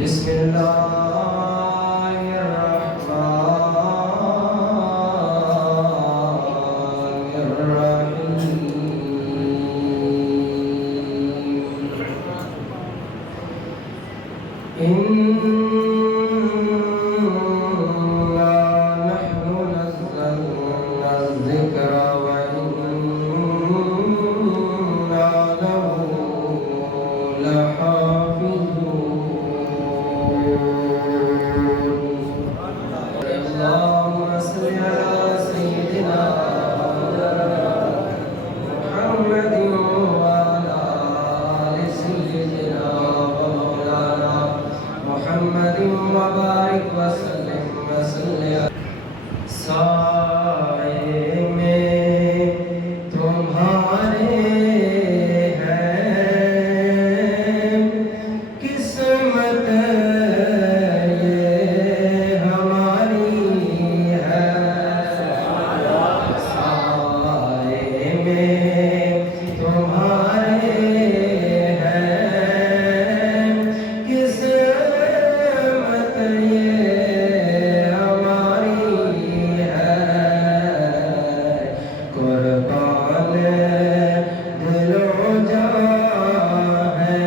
بسم الله الرحمن الرحيم إنا نحن نزلنا الذكر وإنا له لحافظون اللهم صل على سيدنا محمد وعلى آل سيدنا ومولانا محمد وبارك وسلم سائے میں تمہارے ہیں قسمت یہ ہماری ہے سائے میں تمہارے ہیں قسمت یہ ہماری ہے قربان دل و جاں ہے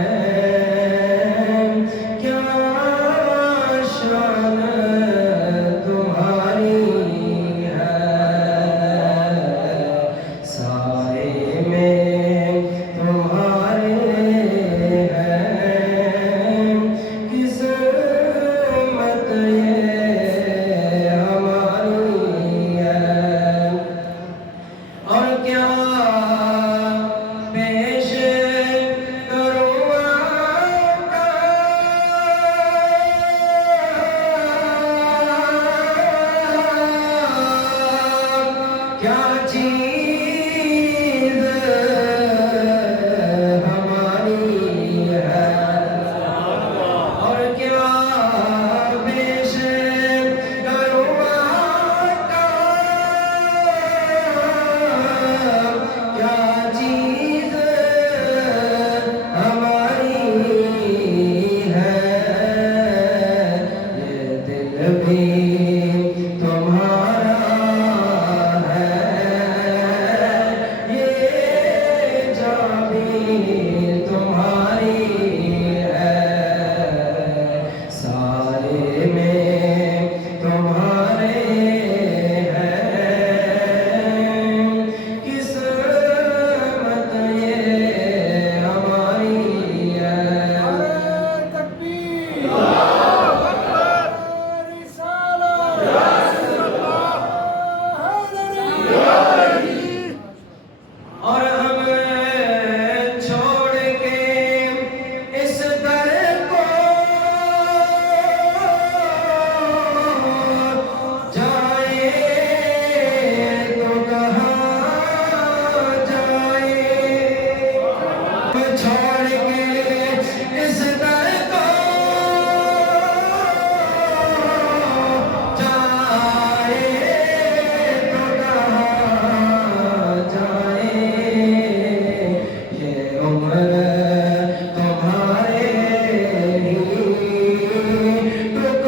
کیا شان تمہاری ہے سائے میں تمہارے ہیں قسمت یہ ہماری ہے اور کیا پیش کروں آقا کیا چیز ہماری ہے اور کیا پیش کروں آقا کیا چیز ہماری ہے یہ دل بھی تمہارا ہے یہ جاں بھی تمہاری ہے سارے میں تمہارے ہیں قسمت یہ ہماری ہے اور ہم چھوڑ کے اس در کو جائیں تو کہاں جائیں ہم چھوڑ کے اس در کو جائیں تو کہاں جائیں یہ عمر تمہارے ہی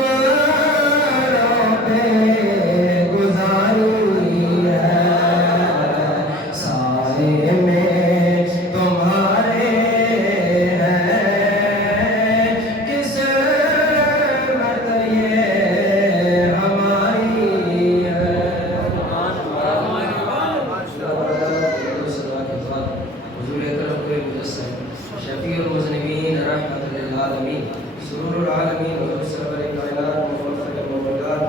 ٹکڑوں پہ گزاری ہے سائے میں تمہارے ہیں قسمت یہ ہماری ہے حضور اکرم کو مجسم شفیع المذنبین رحمت للعالمین سرور العالمین حضور سرور کائنات مفخر الموجودات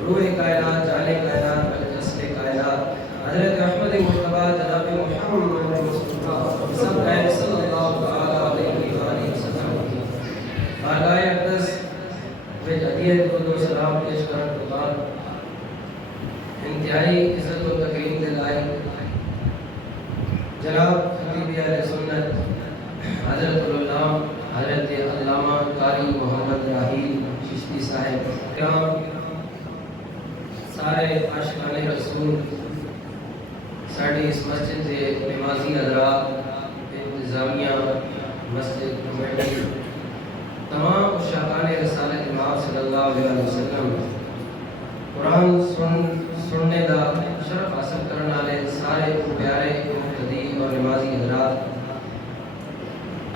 روح کائنات جان کائنات جسد کائنات حضرت احمد مصطفیٰ جناب محمد مصطفیٰ سب قائد صلی اللہ تعالی علیہ وآلہ وسلم بارگاہ اقدس میں ہدیہ درود و سلام پیش کرنے کے بعد انتہائی عزت و تکریم کے لائق جناب خطیب اہل سنت حضرت العلامہ حضرت علامہ قاری محمد راحیل چشتی صاحب کرام سارے عاشقان رسول ساڑھی اس مسجد کے نمازی حضرات انتظامیہ مسجد کمیٹی تمام فرمان رسالت امام صلی اللہ علیہ وسلم قرآن سننے دا شرف حاصل کرنے والے سارے پیارے مقتدی اور نمازی حضرات،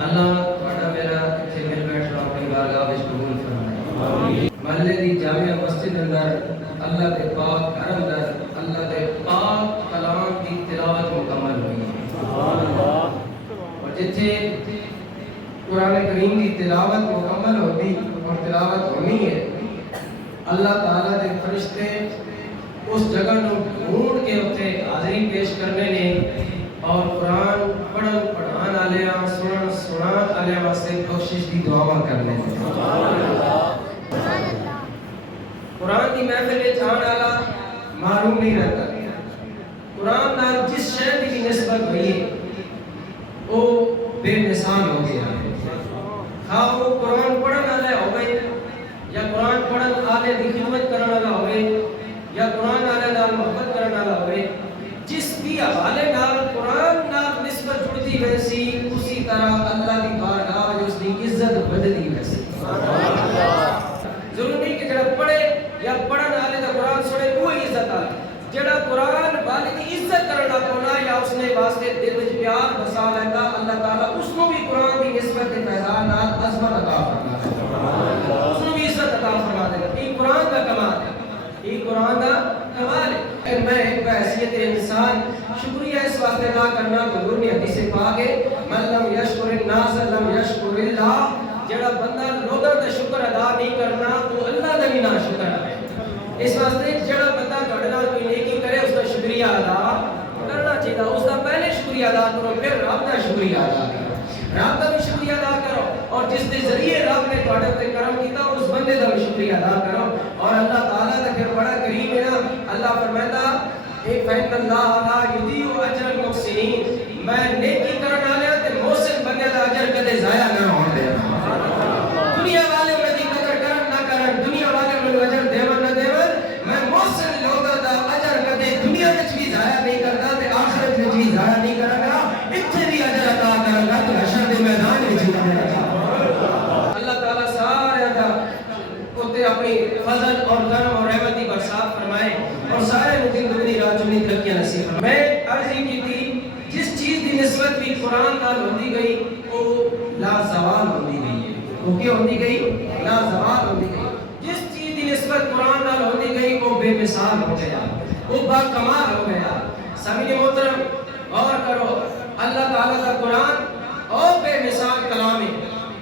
اللہ تھوڑا میرا اتنے مل بیٹھنا اپنی بارگاہ وچ قبول فرمائے۔ محلے دی جامع مسجد اندر اللہ دے پاک گھر اندر اللہ دے پاک کلام کی تلاوت مکمل ہوئی ہے، اور جتھے قرآن کریم کی تلاوت مکمل ہوتی اور تلاوت ہونی ہے، اللہ تعالیٰ دے فرشتے اس جگہ نو ڈھونڈ کے اتنے حاضری پیش کرنے نے، اور قرآن پڑھن پڑھان آلیاں سنن سنان آلیاں واسطے بخشش دی دعاواں کرنے نے۔ قرآن دی محفل وچ آن والا معروم نہیں رہتا۔ قرآن نال جس شے دی نسبت ہوئی ہے وہ بے مثال ہو گیا، خواہ وہ قرآن پڑھن والا ہوئے یا قرآن پڑھن والے دی خدمت کرنے والا ہوئے یا قرآن والے نال محبت کرنے والا ہوئے، جس بھی حوالے نال قرآن نال نسبت جڑتی ویسی اسی طرح اللہ دی بارگاہ وچ اس دی عزت بڑھتی ویسی۔ ضرور نہیں کہ جڑا پڑھے یا پڑھن والے دا قرآن سنے وہی عزت آ، جڑا قرآن والے دی عزت کرنا پونا یا اس نے واسطے دل وچ پیار بسا لیتا، اللہ تعالیٰ اس کو بھی قرآن دی نسبت کے فیضان نال عظمت عطا فرما دے، اس کو بھی عزت عطا فرما دے۔ یہ قرآن کا کمال ہے، یہ قرآن کا کمال ہے۔ میں ایک بحیثیت انسان شکریہ اس واسطے ادا کرنا ضرور نہیں، حدیث پاک ہے من لم یشکر الناس لم یشکر اللہ، جڑا بندہ لوگوں کا شکر ادا نہیں کرنا وہ اللہ کا بھی نہ شکر ہے۔ اس واسطے جڑا بندہ تھوڑے نال کوئی نیکی کرے اس کا شکریہ ادا کرنا چاہیے، اس کا پہلے شکریہ ادا کرو پھر رب کا شکریہ ادا کرو، رب کا بھی شکریہ ادا کرو، اور جس کے ذریعے رب نے تھوڑے تے کرم کیتا اس بندے کا بھی شکریہ ادا کرو۔ اور اللہ تعالیٰ کا پھر بڑا کریم ہے نا، اللہ فرماتا ایک فَإِنَّ اللَّهَ لَا يُضِيعُ أَجْرَ الْمُحْسِنِينَ، میں نیکی کرنے والے تے محسن بندے دا اجر کدے ضائع نہ ہون دے۔ دنیا والے میری قدر کرن نہ کرن، دنیا والے مینوں اجر دیون نہ دیون، میں محسن لوگاں دا اجر کدے دنیا وچ بھی ضائع نہیں کردا تے آخرت وچ بھی ضائع نہیں کروں گا، ایتھے بھی اجر عطا کراں گا تے حشر دے میدان وچ بھی اللہ تعالیٰ سارے دا اوتے اپنی فضل اور کرم اور رحمت دی برسات فرمائے، اور سارے دن دگنی رات چگنی ترقیاں نصیب فرمائے۔ میں عرض ہی کی تھی جس چیز دی نسبت بھی قرآن نال ہوندی گئی وہ لازوال ہوندی گئی ہے، وہ کیا ہوندی گئی؟ لازوال ہوندی گئی۔ جس چیز دی نسبت قرآن نال ہوندی گئی وہ بے مثال ہو گیا، وہ با کمال ہو گیا۔ سامعین محترم غور کرو، اللہ تعالیٰ کا قرآن اور بے مثال کلام ہے،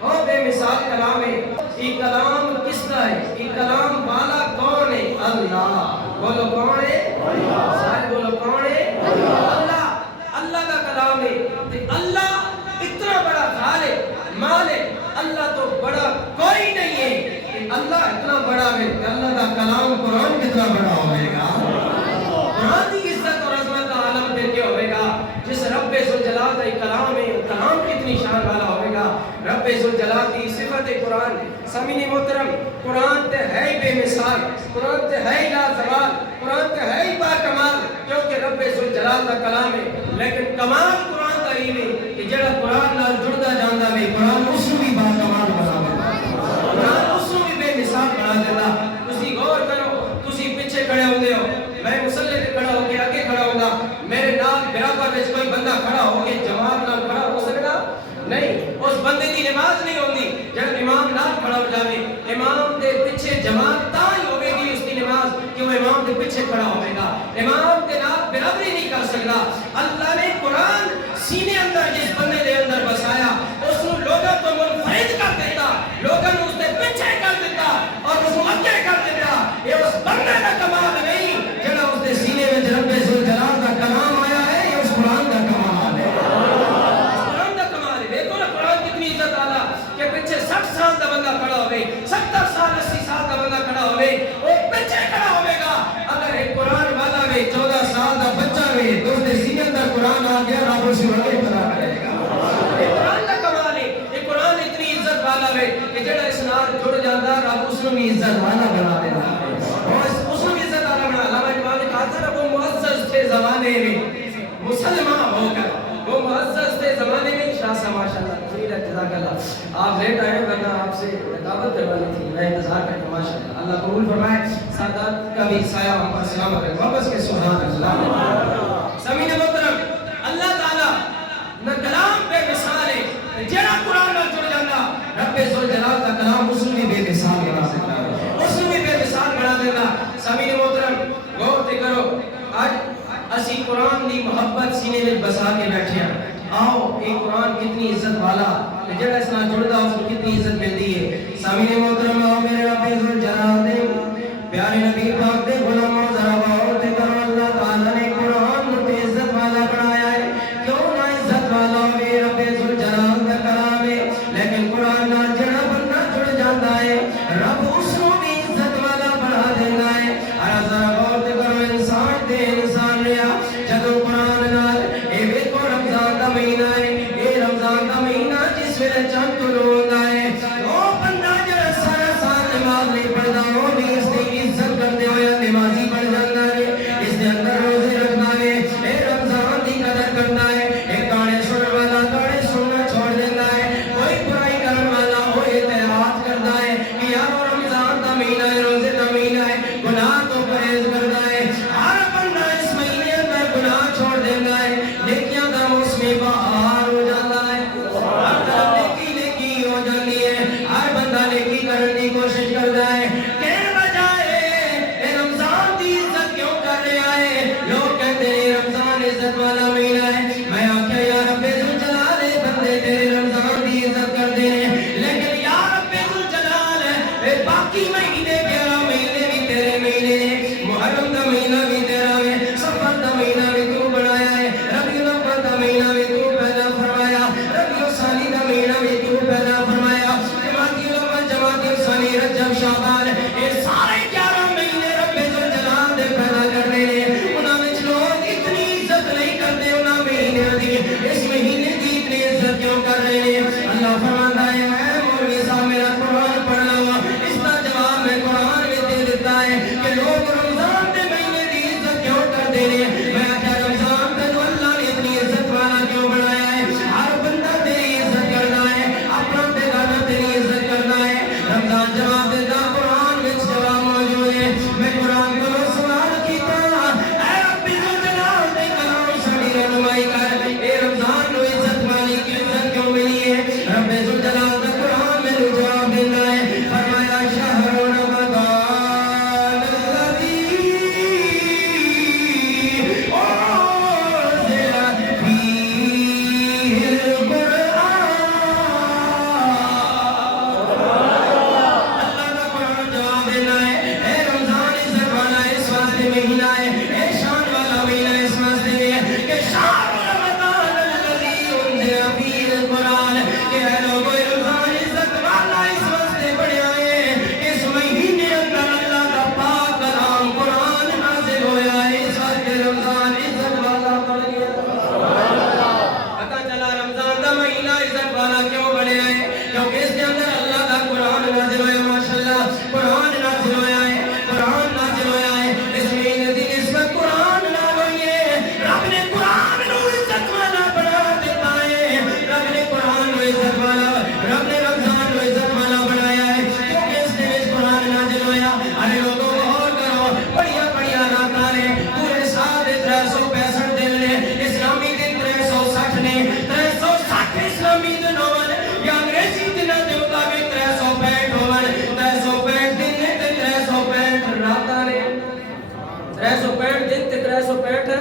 اور بے مثال کلام ہے۔ یہ کلام کس کا ہے؟ یہ کلام والا کون ہے؟ اللہ۔ بولو کون ہے؟ سارے بولو کون ہے؟ اللہ۔ اللہ کا کلام ہے، اللہ اتنا بڑا خالق مالک، اللہ تو بڑا کوئی نہیں ہے، اللہ اتنا بڑا ہے کہ اللہ کا کلام قرآن کتنا بڑا ہوئے گا۔ قرآن کی عزت اور عظمت کا عالم پھر کیا ہوئے گا؟ جس رب ذوالجلال کا کلام ہے، کلام کتنی شان والا ہوئے گا۔ رب ذوالجلال کی صفت قرآن، سامعین محترم قرآن تے ہے بے مثال، قرآن تے ہے لازوال، قرآن تے ہے با کمال، کیونکہ رب ذوالجلال کا کلام ہے۔ لیکن کمال قرآن کا ہی نہیں کہ جڑا قرآن نال جڑدا جاندا ہے، قرآن اس کو بھی با کمال بنا دیتا، قرآن اس کو بھی بے مثال بنا دیتا۔ تسی غور کرو، تسی پیچھے کھڑے ہوندے ہو، میں مصلی تے کھڑا ہو کے اگے کھڑا ہوندا، میرے نال برابر وچ کوئی بندہ کھڑا ہو کے جماعت نال کھڑا ہو سکدا نہیں، اس بندے دی نماز نہیں ہوندی۔ جب امام نال کھڑا ہو جاوے، امام دے پیچھے جماعت تاں ہی ہوے گی اس دی نماز کہ وہ امام دے پیچھے کھڑا ہوے گا، امام دے نال برابری نہیں کر سکدا۔ اللہ نے قرآن سینے اندر جس بندے دے اندر بسایا، اس نو لوگاں تو منفرد کر دیتا، لوگاں نو اس دے پیچھے کر دیتا اور اس نو اگے کر دیتا۔ یہ اس بندے دا کمال نہیں جڑا اس دے سینے وچ رب ذوالجلال دا کلام آیا ہے، یہ اس قرآن دا کمال ہے، قرآن دا کمال ہے۔ دیکھو نا قرآن کتنی عزت والا کہ پیچھے 60 سال دا بندہ کھڑا ہوئے، 70 سال 80 سال دا بندہ کھڑا ہوئے، وہ پیچھے کھڑا ہوئے گا۔ اگر ایک قرآن والا ہوئے 14 سال دا بچہ ہوئے تو اس دے سینے اندر قرآن آ گیا، رب اسے وگے کھڑا کرے گا۔ یہ قرآن دا کمال ہے، یہ قرآن اتنی عزت والا ہے کہ جڑا اس نال جڑ جاندا رب اس نوں بھی عزت والا بنا دیتا ہے، اور اس نوں بھی عزت والا بنا۔ علامہ اقبال نے کہا تھا نا وہ معزز تھے زمانے میں مسلمان ہو کر، وہ معزز تھے زمانے میں، شاہ صاحب ماشاءاللہ جزاک اللہ. آپ لیٹ آئے ورنہ آپ سے دعوت کروانی تھی, میں انتظار کرتا ہوں. ماشاء اللہ, اللہ قبول فرمائے. سادات کا بھی سایہ ہم پر سلامت رکھے. واپس کے سبحان اللہ. سامعین محترم, اللہ تعالیٰ نہ کلام بے مثال ہے, جڑا قرآن نال جڑ جاندا رب ذوالجلال دا کلام اس بھی بے مثال بنا سکتا ہے, اس بھی بے مثال بنا دینا. سامعین محترم, غور تے کرو, آج اسی قرآن دی محبت سینے وچ بسا کے بیٹھے ہیں. آؤ یہ قرآن کتنی عزت والا, جڑا اس نال جڑدا اس کو کتنی عزت ملتی ہے. سامعین محترم, آؤ میرے رب ذوالجلال دے پیارے نبی پاک دے غلاموں ذرا غور تے کرو. اللہ تعالیٰ نے قرآن کو عزت والا بنایا ہے, کیوں نہ عزت والا ہوئے, رب ذوالجلال کا کلام ہے. لیکن قرآن نال جڑا بندہ جڑ جاتا ہے رب اس کو بھی عزت والا بنا دینا ہے. ذرا غور تے کرو, انسان تے انسان رہا جدو قرآن نال اے ویکھو رمضان دا مہینہ ہے, اے رمضان دا مہینہ جس ویلے چند طلوع ہوندا ہے, او بندہ جڑا سارا سال نماز نہیں پڑھدا وہ بھی اس دی عزت کرتے ہوئے نمازی بن جاتا ہے, اس دے اندر روزے رکھتا ہے, اے رمضان دی قدر کرتا ہے. اے گانے سننے والا گانے سننا چھوڑ دیتا ہے, کوئی برائی کرنے والا وہ اعتراض کرتا ہے کہ یار رمضان دا مہینہ ہے, روزے دا مہینہ ہے, گناہ تو پرہیز کرتا ہے. ہر بندہ اس مہینے اندر گناہ چھوڑ دیتا ہے, نیکیاں دا موسم بہار ہو جاتا ہے, ہر طرف نیکی نیکی ہو جاتی ہے, ہر بندہ نیکی کرنے کی کوشش کرتا ہے. کہنے بجائے اے رمضان دی عزت کیوں کر رہا ہے, لوگ کہتے ہیں رمضان عزت والا مہینہ ہے. میں آکھیا یا رب ذوالجلال بندے تیرے رمضان دی عزت کر دے, لیکن یا رب ذوالجلال اے باقی مہینے 11 مہینے بھی تیرے مہینے ہیں, محرم دا مہینہ بھی تیرا ہے, صفر دا مہینہ بھی تو بنایا ہے, ربیع الاول دا مہینہ بھی تو پیدا فرمایا, ربیع الثانی دا مہینہ بھی تو پیدا فرمایا, جمادی الاول جمادی الثانی رجب شعبان, یہ سارے 11 مہینے رب ذوالجلال دے پیدا کرنے ہیں. انہاں وچ لوگ اتنی عزت نہیں کرتے انہاں مہینوں دی, اس مہینے کی اتنی عزت کیوں کر رہے ہیں. اللہ فرماتا ہے اے مولوی صاحب میرا قرآن پڑھنا ہوا, اس کا جواب میں قرآن میں دے دیتا ہے کہ لوگ رمضان دے مہینے دی عزت کیوں کر دے رہے ہیں. میں کہا رمضان تے اللہ نے اتنی عزت والا کیوں بنایا ہے, ہر بندہ تیری عزت کرنا ہے, اپنا تے گانا تیری عزت کرنا ہے. رمضان جواب دیتا, قرآن وچ جواب موجود ہے. میں قرآن کو سوال کیتا, اے رب ذوالجلال دے کلام ساڈی رہنمائی کر, اے رمضان نو عزت والی کی عزت کیوں ملی ہے. رب ذوالجلال دا قرآن میں جواب دیتا ہے, فرمایا شہر رمضان الذی انزل فیہ القرآن. اللہ دا قرآن جواب دینا ہے, اے رمضان عزت والا اس واسطے مہینہ ہے, اے شان والا مہینہ اس واسطے ہے کہ شہر رمضان الذی انزل فیہ القرآن, کہ اے لوگوں رمضان عزت والا اس واسطے بڑھیا ہے, اس مہینے اندر اللہ کا پاک کلام قرآن نازل ہویا ہے, اس واسطے رمضان عزت والا بڑھ گیا. پتہ چلا رمضان دا مہینہ عزت والا کیوں بڑھیا ہے, کیونکہ اس کے اندر اللہ کا قرآن نازل ہویا. ماشاءاللہ قرآن نازل ہویا ہے, قرآن نازل ہویا ہے, اس مہینے دی نسبت قرآن نال ہوئی ہے. رب نے قرآن نو عزت والا بنا دیتا ہے, رب نے قرآن نو عزت والا, رب نے رمضان نو عزت والا بنایا ہے کیونکہ اس دن وچ قرآن نازل ہویا. ارے لوگوں غور کرو, بڑیاں بڑیاں راتاں نے, پورے سال دے 365 دن نے, اسلامی دن 360 نے, 360 اسلامی دن ہون یا انگریزی دنوں دے مطابق 365 ہون, 365 دن نے تے 365 راتاں نے, 365 دن تے 365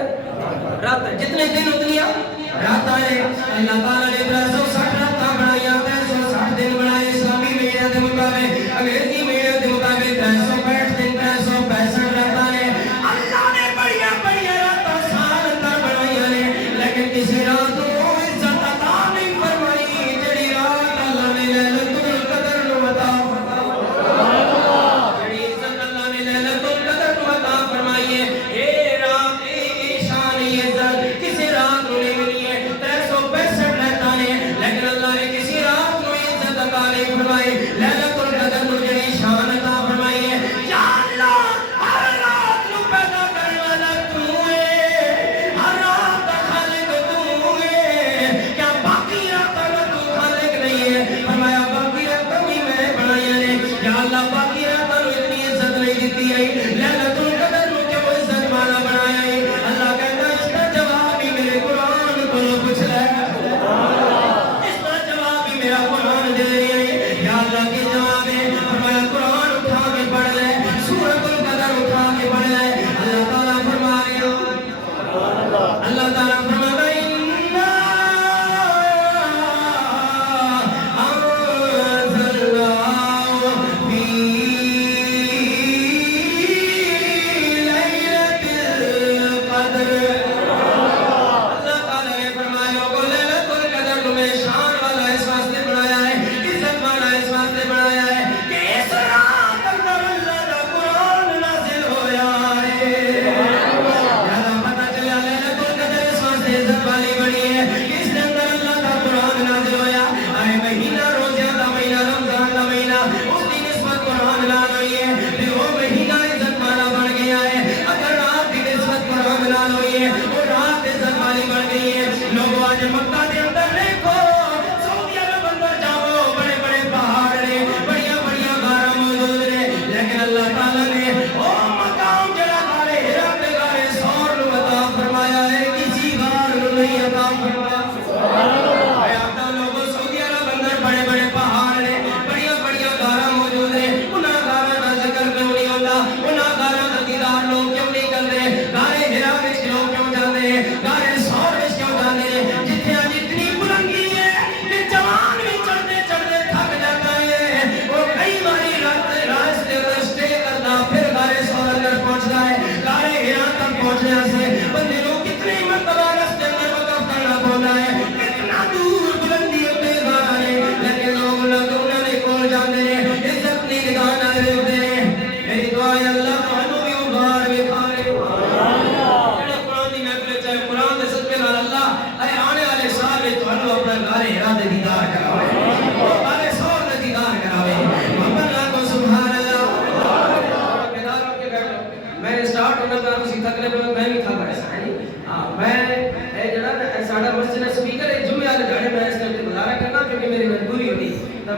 راتاں, جتنے دن اتنی راتاں نے. اللہ تعالیٰ نے 360 راتاں بنائیاں, 360 دن بنائے اسلامی مہینے دے مطابق, انگریزی مہینے دے مطابق 365 دن 365 راتاں نے. اللہ نے بڑیاں بڑیاں راتاں سال اندر بنائیاں نے, لیکن کسی رات کو عزت عطا نہیں فرمائی جڑی رات اللہ نے لیلۃ القدر نو عطا فرمائی, جڑی عزت اللہ نے لیلۃ القدر نو عطا فرمائی ہے. اے رات اے شان عزت کسی رات نو نہیں ملی ہے. 365 راتاں نے, لیکن اللہ نے کسی رات نو عزت عطا نہیں فرمائی, لیلۃ القدر نو جڑی شان عطا فرمائی ہے. یا اللہ ہر رات نو پیدا کرنے والا تو ہے, ہر رات دا خالق تو ہے, کیا باقی راتاں دا تو خالق نہیں ہے. دے رہی ہے یا اللہ کی جواب ہے فرمایا قرآن اٹھا کے پڑھ لے سورۃ القدر اٹھا کے پڑھ لے اللہ تعالیٰ فرما رہے اللہ تعالیٰ فرما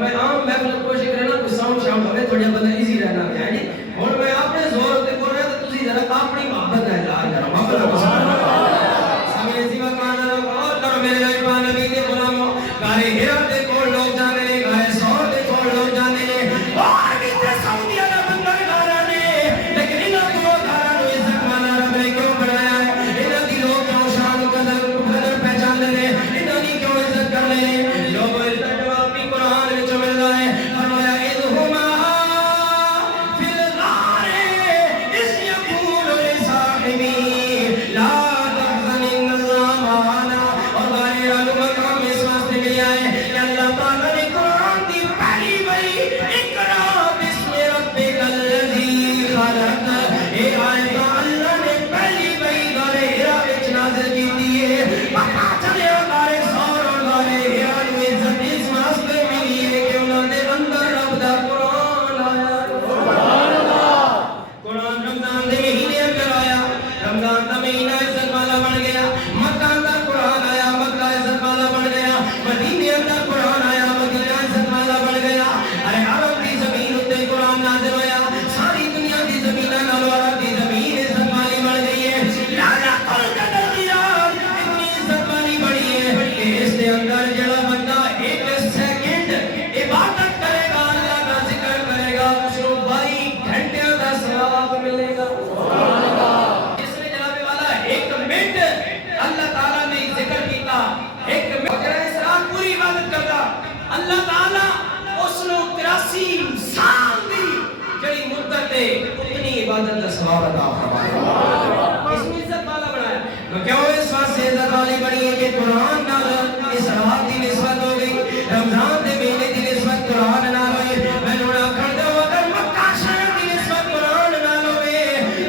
میں عام محفل کوشش کرنا کوئی ساؤنڈ شاؤنڈ ہوئے تھوڑا بندہ ایزی رہنا ہے جی اور میں اپنے زور تے بول رہا تو تسی ذرا اپنی محبت کا اظہار کرو محبت کا سبحان اللہ سمجھ سیوا کان اور کرو میرے ایمان نبی دے غلامو گارے ہرا دے کول لوگ جاندے نے گارے سور دے کول لوگ جاندے نے اور بھی تے سعودی عرب اندر گارا نے لیکن انہاں کو گارا نو عزت والا رب نے کیوں بنایا ہے انہاں دی لوگ کیوں شان قدر پہچان دے نے انہاں دی کیوں عزت کر لے لوگ عزت جواب بھی قرآن وچ ملدا ہے فرمایا اذہما فی الغار اس یقول لصاحبی لا تحزن ان اللہ معنا اور غیر المقام اس واسطے ملیا ہے کہ اللہ تعالیٰ نے قرآن دی پہلی باری اقرا بسم ربک الذی خلق اے آیت اللہ نے پہلی باری غار ہرا وچ نازل کی ہے پتہ چلیا غار سور اور غار ہرا نو عزت اس واسطے ملی ہے کہ انہاں دے اندر رب دا قرآن آیا سبحان اللہ قرآن رمضان دے مہینے اندر آیا رمضان دا مہینہ عزت والا بن گیا مکہ اندر قرآن آیا مکہ عزت والا بن گیا مدینے اندر قرآن آیا مدینہ عزت والا بن گیا ارے عرب دی زمین اتے قرآن نازل ہویا ساری دنیا دی زمین نالو عرب دی زمین عزت والی بن گئی ہے لالا کل قدر دی رات اتنی عزت والی بڑی ہے کہ اس دے اندر جڑا بندہ ایک سیکنڈ عبادت کرے گا اللہ کا ذکر کرے گا اس کو 22 گھنٹے کا ثواب ملے گا سبحان اللہ اس میں جناب والا ایک منٹ اللہ تعالیٰ نے ذکر کیتا ایک منٹ اس رات پوری عبادت کرتا اللہ تعالیٰ اس نے 83 سال دی جڑی مدت ہے اتنی عبادت کا ثواب عطا فرمایا اس میں عزت والا بنایا تو کیوں اس واسطے عزت والی بنی ہے کہ قرآن نال اس رات کی نسبت ہو گئی رمضان دے مہینے کی نسبت قرآن نال ہوئی میں نوڑا کر دو اگر مکہ شہر کی نسبت قرآن نال ہوئے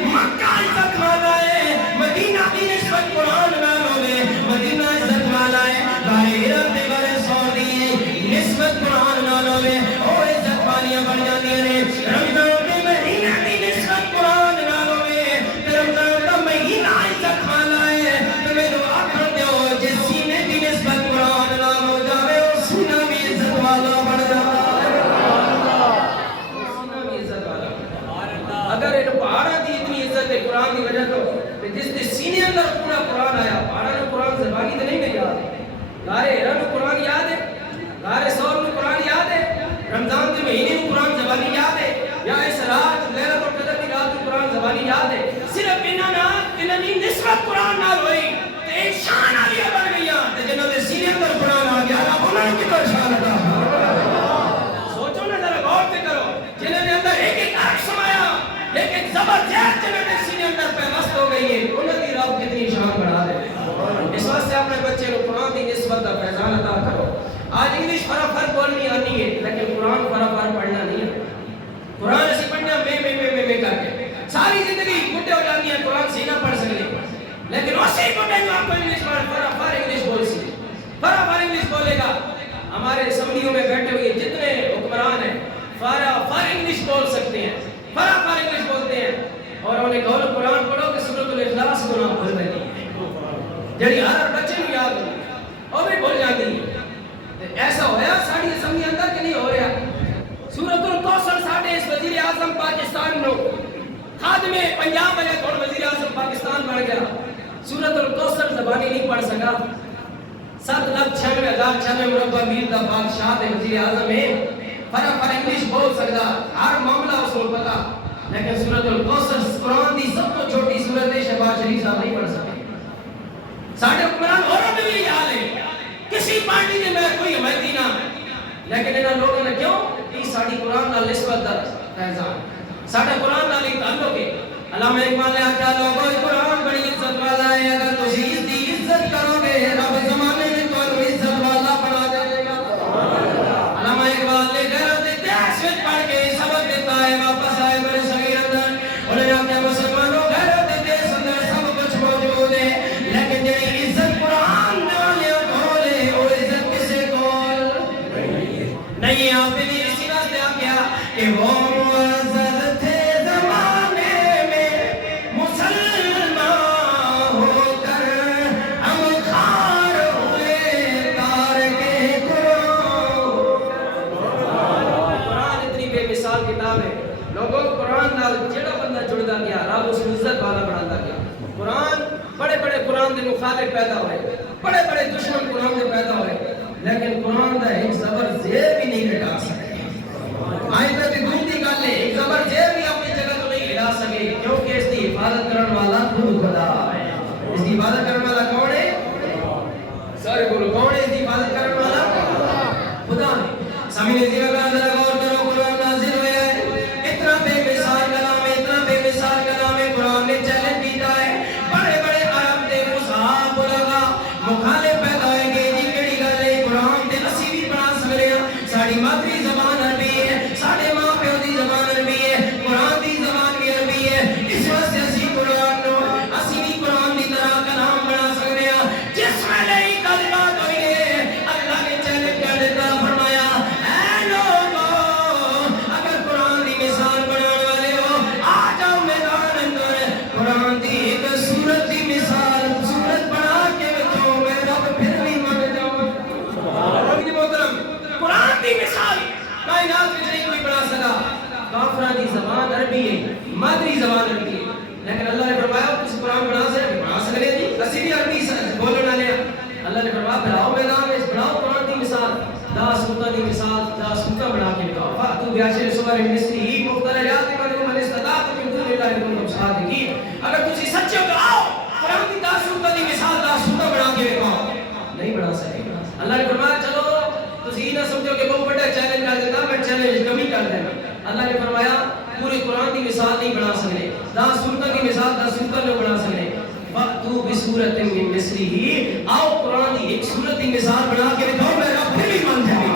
مکہ عزت والا ہے مدینہ کی نسبت قرآن نال ہوئے مدینہ عزت والا ہے گارے ہرا تے گارے سور دی نسبت قرآن نال ہوئے اور عزت والیاں بن جاندیاں نے رمضان دے مہینے کی نسبت قرآن نال ہوئے تے رمضان دا مہینہ عزت والا ہے تے مینوں آکھن دیو جس سینے دی نسبت قرآن نال ہو جاوے او سینہ بھی عزت والا بن جاوے سینہ بھی عزت والا اگر ان پہاڑاں دی اتنی عزت ہے قرآن دی وجہ تو جس دے سینے اندر پورا قرآن آیا پہاڑاں نوں قرآن زبانی تے نہیں یاد ہے گارے ہرا نوں قرآن یاد ہے گارے سور نوں قرآن یاد فر انگلش بولتے ہیں اور انہیں کہو قرآن پڑھو کہ سورۃ الاخلاص کو نہ بھول رہی ہے جڑی ہر بچے نوں یاد ہوئی وہ بھی بھول جاتی ہے ایسا ہویا ساڑی اسمبلی اندر کہ نہیں ہو رہا سورۃ الکوثر ساڈے اس وزیر اعظم پاکستان نو خادم پنجاب ہے کون وزیر اعظم پاکستان بن گیا سورۃ الکوثر زبانی نہیں پڑھ سکا 7,96,096 مربع میل دا بادشاہ تے وزیر اعظم ہے پر انگلش بول سکتا ہر معاملہ اس کو پتا لیکن سورۃ الکوثر قرآن دی سب تو چھوٹی سورت ہے شہباز شریف صاحب نہیں پڑھ سکے ساڈے حکمران اوروں میں بھی حال ہے کسی پارٹی کے میں کوئی حمایتی نہ لیکن انہاں لوگوں نے کیوں کہ ساڈی قرآن نال نسبت دا فیضان ساڈا قرآن نال ہی تعلق ہے علامہ اقبال نے کہا لوگوں قرآن بڑی عزت والا ہے اگر تسی اس دی عزت کرو گے رب زمانے میں تو عزت والا بنا دے گا علامہ اقبال نے غیرت دیش وچ پڑھ کے سبق دیتا ہے واپس آئے بڑے صغیر اندر انہوں نے کہا مسلمانوں غیرت دیش اندر سب کچھ موجود ہے لیکن جڑی عزت قرآن والے کولے وہ عزت کسے کول نہیں آپ نے اسی واسطے آ گیا کہ وہ معزز تھے لوگوں قرآن نال جڑا بندہ جڑدا گیا رب اس عزت والا بناتا گیا قرآن بڑے بڑے قرآن دے مخالف پیدا ہوئے بڑے بڑے دشمن قرآن دے پیدا ہوئے لیکن قرآن دا ایک زبر زیر بھی نہیں ہٹا سکے آئی تے بھی دور دی گل ہے ایک زبر زیر بھی اپنی جگہ تو نہیں ہٹا سکے کیونکہ اس دی حفاظت کرنے والا خود خدا ہے اس دی حفاظت کرنے والا کون ہے سارے بولو کون ہے اس دی حفاظت کرنے والا خدا ہے سامنے ذکر کا ذرا غور کرو قرآن نازل ہویا ہے اتنا بے مثال کلام ہے اتنا بے مثال کلام ہے قرآن نے چیلنج کیتا ہے بڑے بڑے عرب دے مصحف لگا مخالف پیدا ہوئے گے جی کیڑی گل ہے قرآن تے اسی بھی بنا سکدے ہاں ساڈی مادری زبان عربی ہے ساڈے ماں پیو دی زبان عربی ہے قرآن دی زبان بھی عربی ہے اس واسطے اسی قرآن نو اسی بھی قرآن دی طرح کلام بنا سکدے ہاں جس ویلے ہی گل بات ہوئی ہے اللہ نے چیلنج کر دیتا فرمایا اے لوگو اگر قرآن دی مثال بنانے والے ہو آ جاؤ میدان اندر قرآن دی ایک سورت دی مثال سورت بنا کے بتاؤ میں رب پھر بھی مان جاؤں محترم قرآن دی مثال کائنات میں نہیں کوئی بنا سکا کافران دی زبان عربی ہے مادری زبان عربی ہے لیکن اللہ نے فرمایا کسی قرآن بنا سکے جی اسی بھی عربی بولنے والے اللہ نے فرمایا بناؤ میدان میں بناؤ قرآن دی مثال دا سوتا دی مثال دا سوتا بنا کے بتاؤ فاتو بیاشر سور مصری مخترجات من استطاعت من دون اللہ کنتم صادقین اگر تسی سچے ہو تو آؤ قرآن دی دا سوتا دی مثال دا سوتا بنا کے بتاؤ نہیں بنا سکے اللہ نے فرمایا چلو تسی نہ سمجھو کہ بہت بڑا چیلنج کر دیتا میں چیلنج کمی کر دینا اللہ نے فرمایا پوری قرآن دی مثال نہیں بنا سکتے دا سورت کی مثال دا سورت نہیں بنا سکتے فَأْتُوا بِسُورَةٍ مِّن مِّثْلِهِ آؤ قرآن دی ایک سورت کی مثال بنا کے دکھاؤ میں رب پھر بھی مان جائے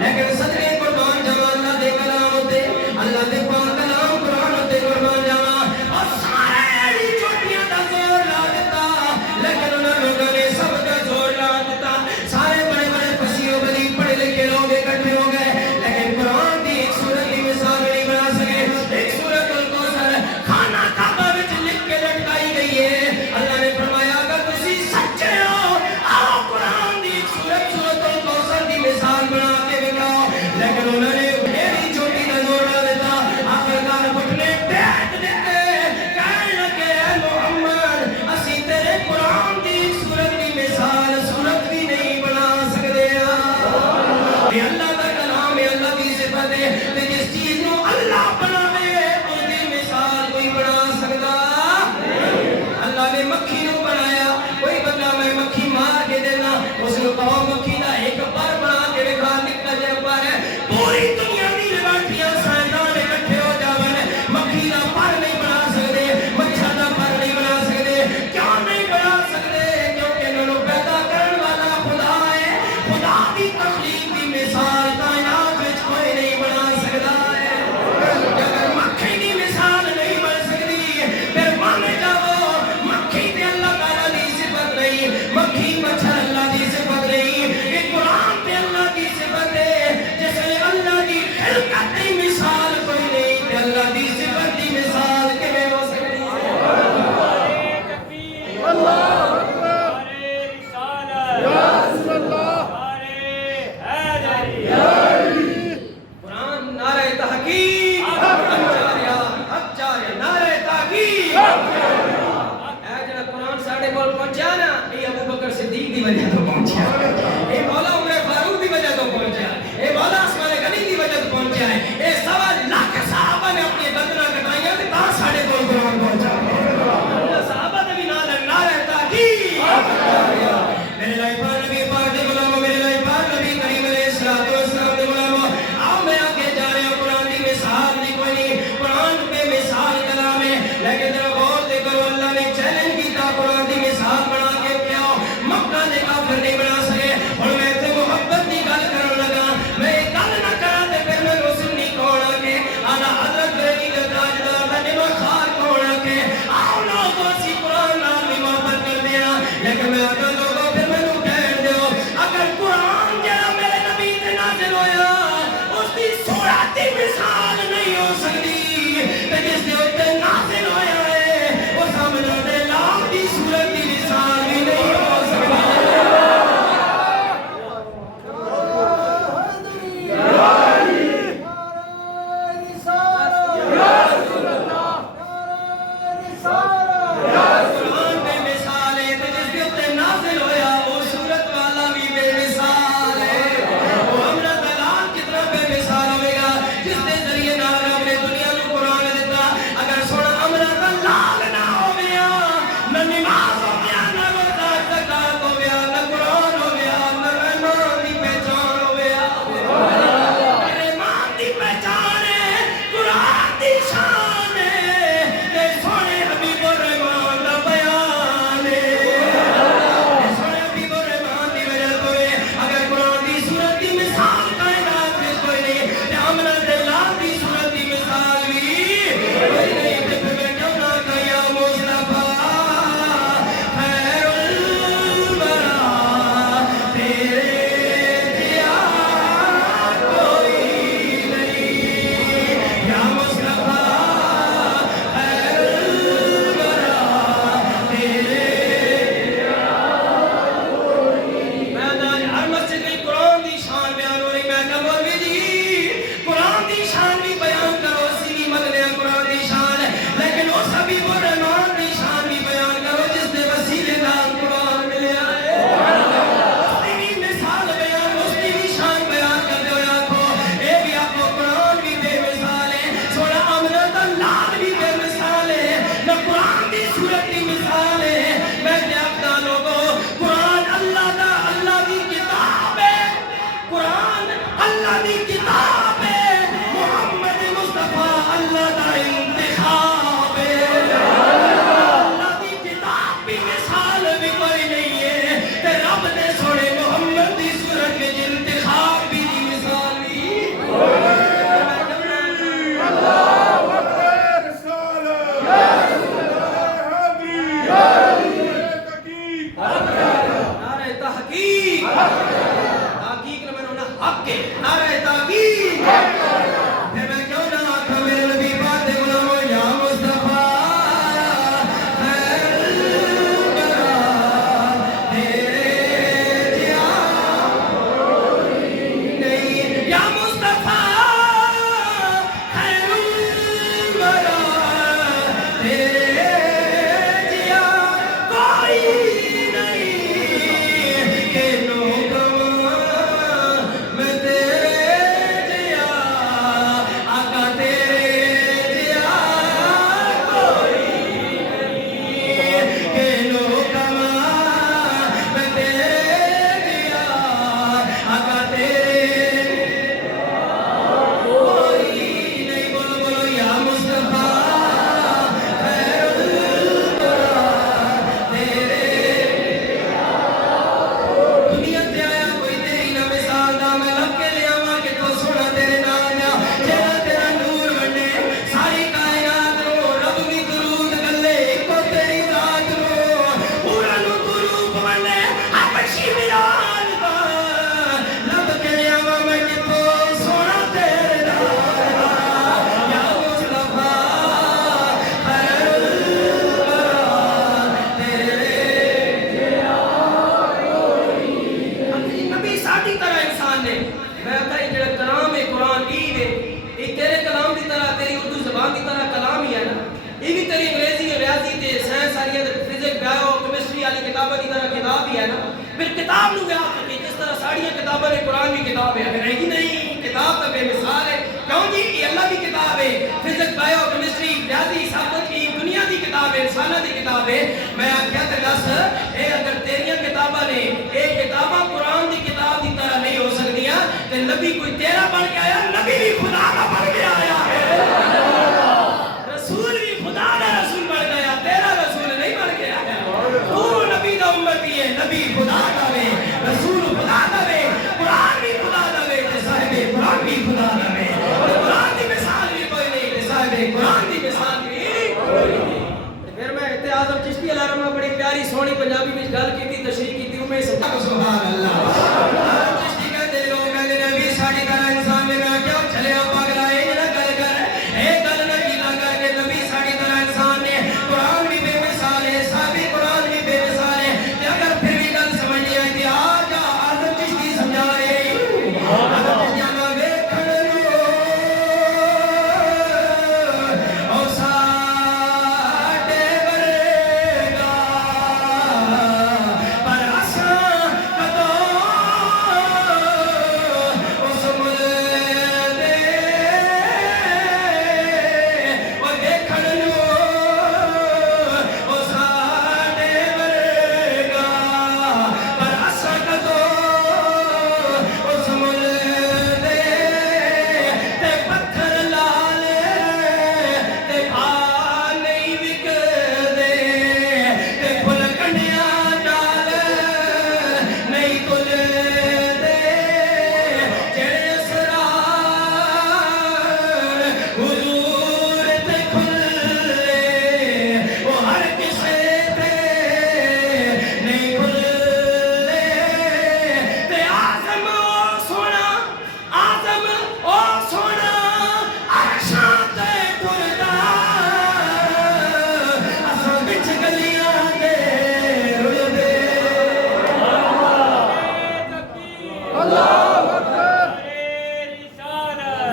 لیکن سجنے قربان جانا اللہ دے کلام ہوتے اللہ دے پاک کلام قرآن ہوتے قربان جانا اور سارے چھوٹیاں دا زور لا دیتا لیکن انہوں لوگوں نے سب کا زور لا دیتا سارے بڑے بڑے پسیوں بڑی پڑھے لکھے لوگ اکٹھے ہو گئے لیکن قرآن دی ایک سورت کی مثال نہیں بنا سکے ایک سورت الکوثر خانہ کعبہ وچ لکھ کے لٹکائی گئی ہے اللہ نے فرمایا اگر تسی سچے ہو آؤ قرآن دی ایک سورت دی سورت دی مثال نہیں ہو سکتی تے جس دے اوتے نازل ہویا ہے اس امر دے لام دی سورت دی مثال بھی نہیں ہو سکتی نبی کوئی تیرا بن کے آیا نبی بھی خدا کا بن کے آیا ہے رسول بھی خدا کا رسول بن گیا تیرا رسول نہیں بن کے آیا تو نبی دا امتی ہے نبی خدا کا ہے رسول خدا کا ہے قرآن بھی خدا کا ہے صاحب قرآن بھی خدا کا ہے قرآن کی مثال بھی کوئی نہیں صاحب قرآن کی مثال بھی کوئی نہیں پھر میں اعظم چشتی علیہ رحمہ بڑی پیاری سونی پنجابی میں گل کی تھی تشریح کی تھی میں سبحان اللہ چشتی کہتے لوگ کہتے نبی ساڑی طرح انسان میں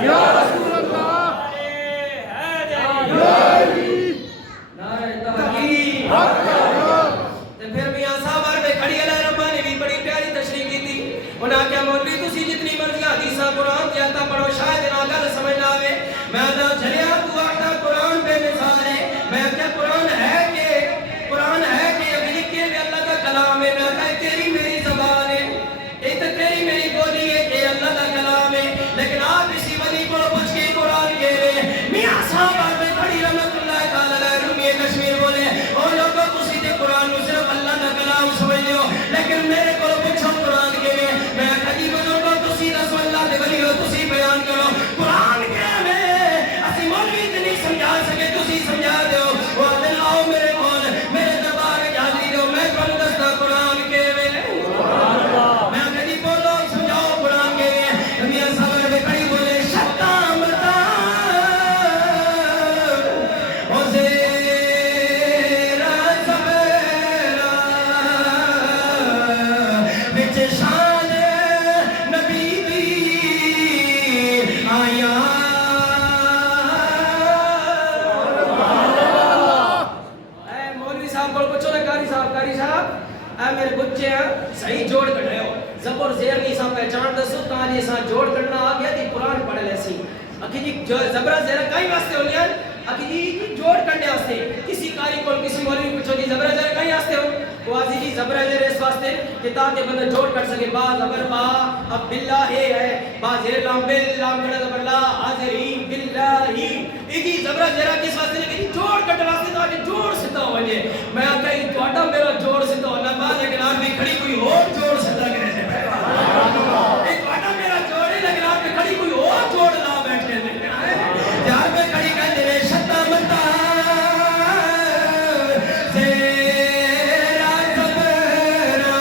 یا رسول اللہ نعرہ تحقیق تے پھر میاں صاحب عربے کھڑی علیہ ربا نے بھی بڑی پیاری تشریح کی تھی انہاں کیا مولوی تسی جتنی مرضی حدیثاں قرآن تے آتا پڑھو شاید نہ گل سمجھ نہ آوے میں دا جلیا تو آتا قرآن بے مثال ہے میں کیا قرآن ہے کہ ابھی لکھے ہوئے اللہ کا کلام ہے میں کہا تیری میری زبان ہے ایک تو تیری میری بولی ہے کہ اللہ کا کلام ہے لیکن آپ اسی ولی کو پوچھ کے قرآن کہہ رہے میاں صاحب عربے کھڑی رحمت اللہ تعالی علیہ رومی کشمیر بولے او لوگوں تسی تے قرآن نو صرف اللہ کا کلام سمجھ لیو لیکن میرے کو پوچھو قرآن کہے میں کہی بزرگوں تسی رسول اللہ دے ولی ہو تسی بیان کرو قرآن کہے اسی مولوی تے نہیں سمجھا سکے تسی سمجھا دیو وہ دل آؤ میرے کول میرے دربار میں حاضری دو میں تمہیں دستا قرآن کہے میں کہی بولو سمجھاؤ قرآن کہے میاں صاحب میں کھڑی بولے شتا متا او زیرا زبرا وچ شان نبی دی آیا اے مولوی صاحب کو پوچھو نا قاری صاحب اے میرے بچے ہیں صحیح جوڑ کر رہے ہو زبر زیر نہیں سا پہچان دسو تاں جی سا جوڑ کرنا آ گیا تھی قرآن پڑھ لے سی اکی جی زبر زیر کئی واسطے ہو لیا اکی جی جوڑ کرنے واسطے کسی کاری کو کسی مولوی پوچھو جی زبر زیر کئی واسطے ہو وہ آزی جی زبر زیر اس واسطے کہ تاکہ بندہ جوڑ کر سکے با زبر با اب باللہ ہے با زیر لام بل لام کڑا زبر لا حاضرین باللہ ایجی زبر زیر کس واسطے نے کہ جوڑ کرنے واسطے تاکہ جوڑ ستا ہو وجے میں کہیں توڑا میرا جوڑ ستا ہو نہ بعد لیکن آپ بھی کھڑی کوئی اور جوڑ ستا کرے سے ایک توڑا میرا جوڑ ہے لیکن آپ بھی کھڑی کوئی اور جوڑ لا بیٹھ کے جہاں میں کھڑی کہتے ہیں شتا متا زیرا زبرا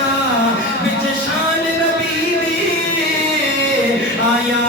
وچ شان نبی دی آیا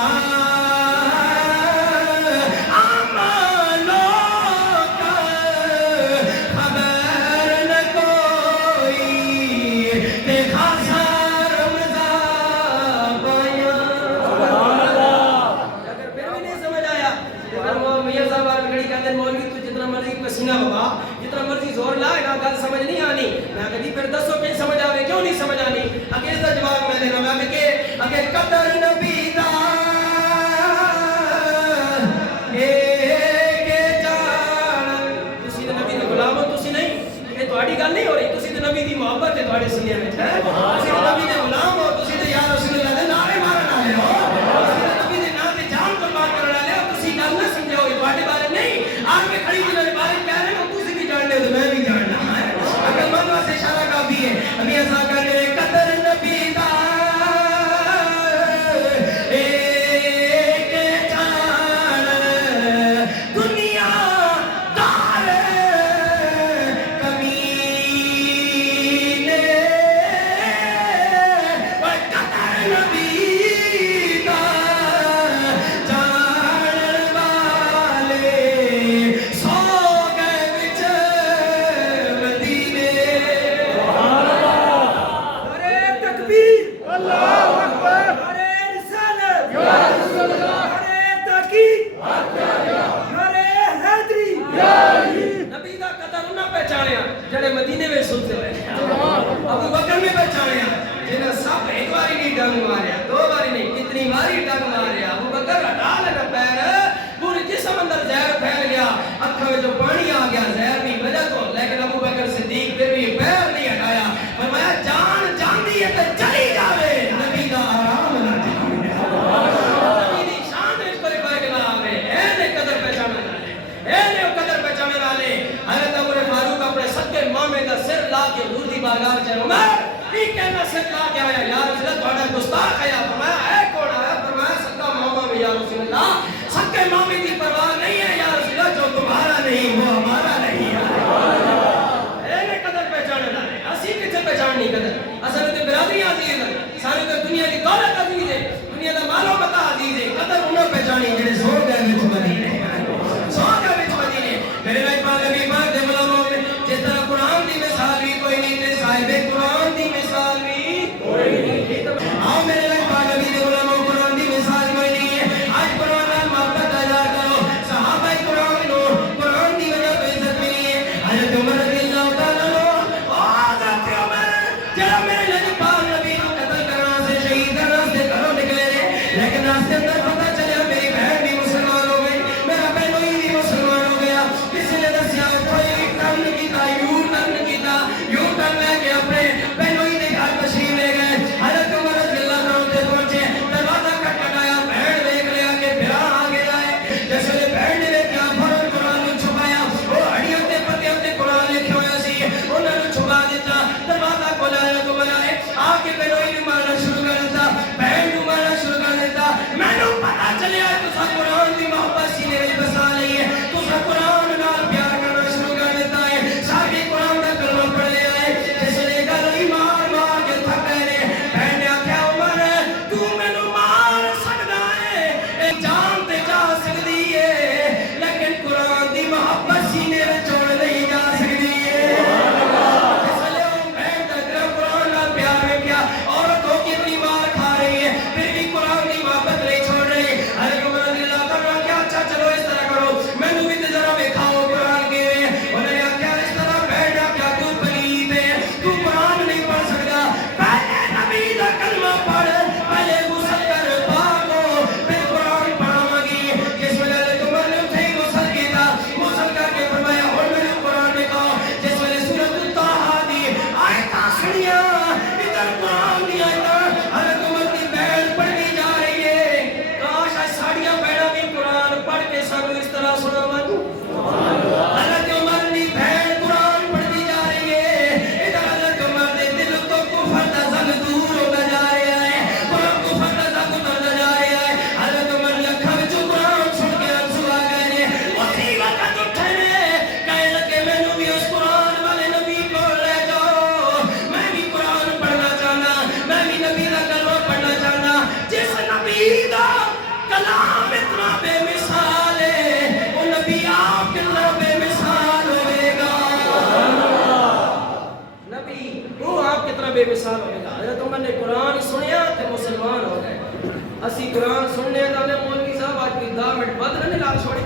قرآن سننے والے مولوی صاحب آج کی 10 منٹ بعد نے لال چھوڑے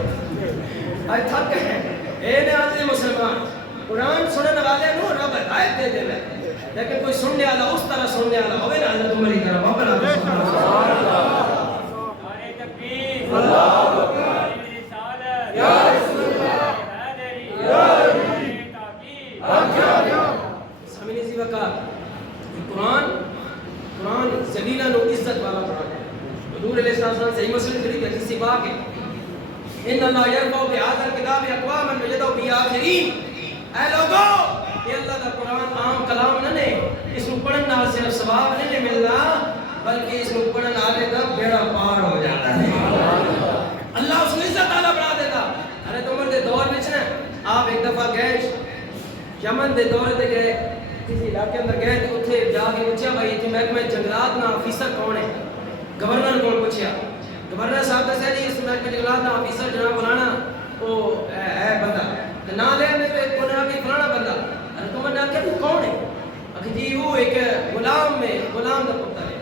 آج تھک گئے اے نے آدمی مسلمان قرآن سننے والے نو رب ہدایت دے دے لیکن کوئی سننے والا اس طرح سننے والا ہوئے نا حضرت عمر کی طرح بابا سبحان اللہ نعرہ تکبیر اللہ اکبر یا رسول اللہ یا تاکید سامنے سی وقت قرآن ذلیلہ نو عزت والا قرآن ہے حضور علیہ السلام صحیح مسلم شریف ہے جس سے پاک ہے ان اللہ یرفع بهذا الكتاب اقواما ويذو بآخرین اے لوگو یہ اللہ کا قرآن عام کلام نہ نے اس کو پڑھنے نال صرف ثواب نہیں ملنا بلکہ اس کو پڑھنے والے کا بیڑا پار ہو جاتا ہے اللہ اس کو عزت والا بنا دیتا حضرت عمر دے دور وچ نا آپ ایک دفعہ گئے یمن دے دورے تے گئے کسی علاقے اندر گئے تے اوتھے جا کے پوچھا بھائی ایتھے محکمہ جنگلات نا آفیسر کون ہے گورنر کون پوچھا گورنر صاحب دسیا جی اس محکمہ جنگلات نا آفیسر جناب فلانا او ہے بندہ تے نا لے نے تے کونے بھی فلانا بندہ حضرت عمر نے کہا تو کون ہے کہ جی وہ ایک غلام دا پتر ہے